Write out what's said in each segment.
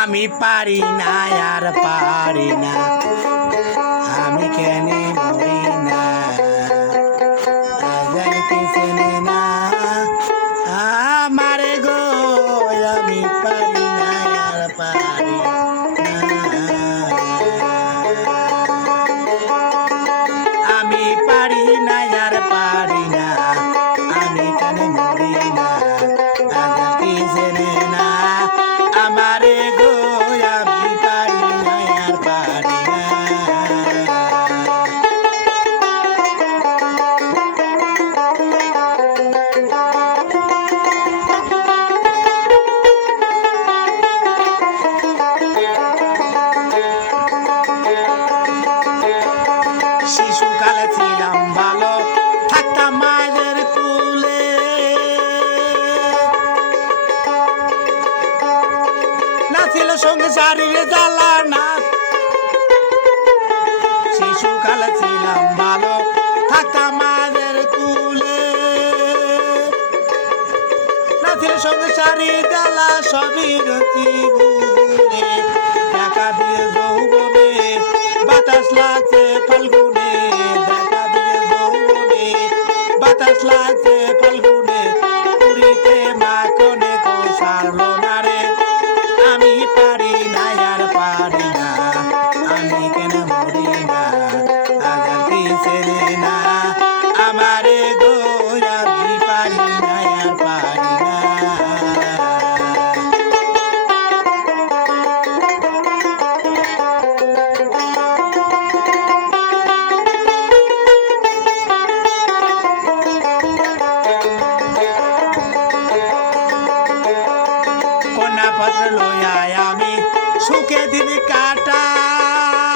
আমি পারি না আর পারি না, আমি কেন মরি না, আজান কি চেনে না আমারে গো, আমি পারি না আর পারি না, আমি পারি না আর পারি না, আমি কেন মরি না, আজান কি চেনে না আমারে গো, আমি পারি না আর পারি না। শিশুকালে ছিলাম ভালো, থাকতাম মায়ের কুলে, না ছিল সংসারের জ্বালা না। শিশুকালে ছিলাম ভালো, থাকতাম মায়ের কুলে, না ছিল সংসারের জ্বালা, সবই রতি ভুলে, দেখা দিয়ে যৌবনে বাতাস লাগছে ফাল্গুনে, দেখা দিয়ে যৌবনে বাতাস লাগছে ফাল্গুনে, পুরীতে মাখনে কো সারলো না রে, আমি পারি না আর পারি না, আমি কেন মরি না, আজান কি চেনে না আমারে গো, আমি পারি না আর পারি না। কন্যা পত্র লইয়া আমি সুখে দিন কাটাই,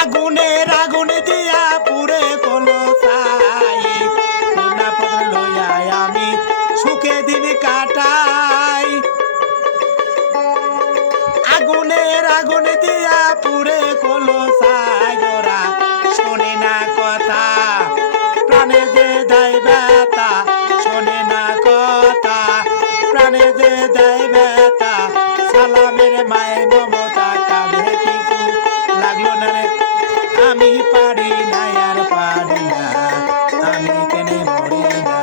আগুনের আগুন দিয়া পুরে কোনো ছাই, কন্যা পত্র লইয়া আমি সুখে দিন কাটাই, আগুনের আগুন দিয়া পুরে কোনো ছাই, ওরা শোনে না কথা, প্রাণে যে দেয় ব্যথা, শোনে না কথা, প্রাণে যে দেয় ব্যথা, সালামের মায়ের মমতা কাঁধে কিছু লাগলো না রে, আমি পারি না আর পারি না, আমি কেন মরি না,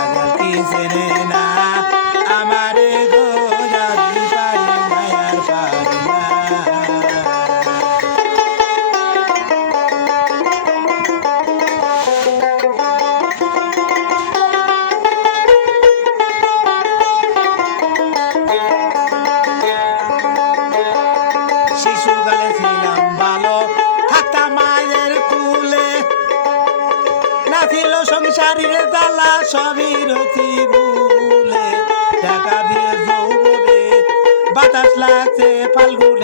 আজান কি চেনে না আমারে গো, আমি পারি না আর পারি না। শিশুকালে ছিলাম ভালো, থাকতাম মায়ের কুলে, না ছিল সংসারের জ্বালা, সবই রতি ভুলে, দেখা দিয়ে যৌবনে বাতাস লাগছে ফাল্গুনে।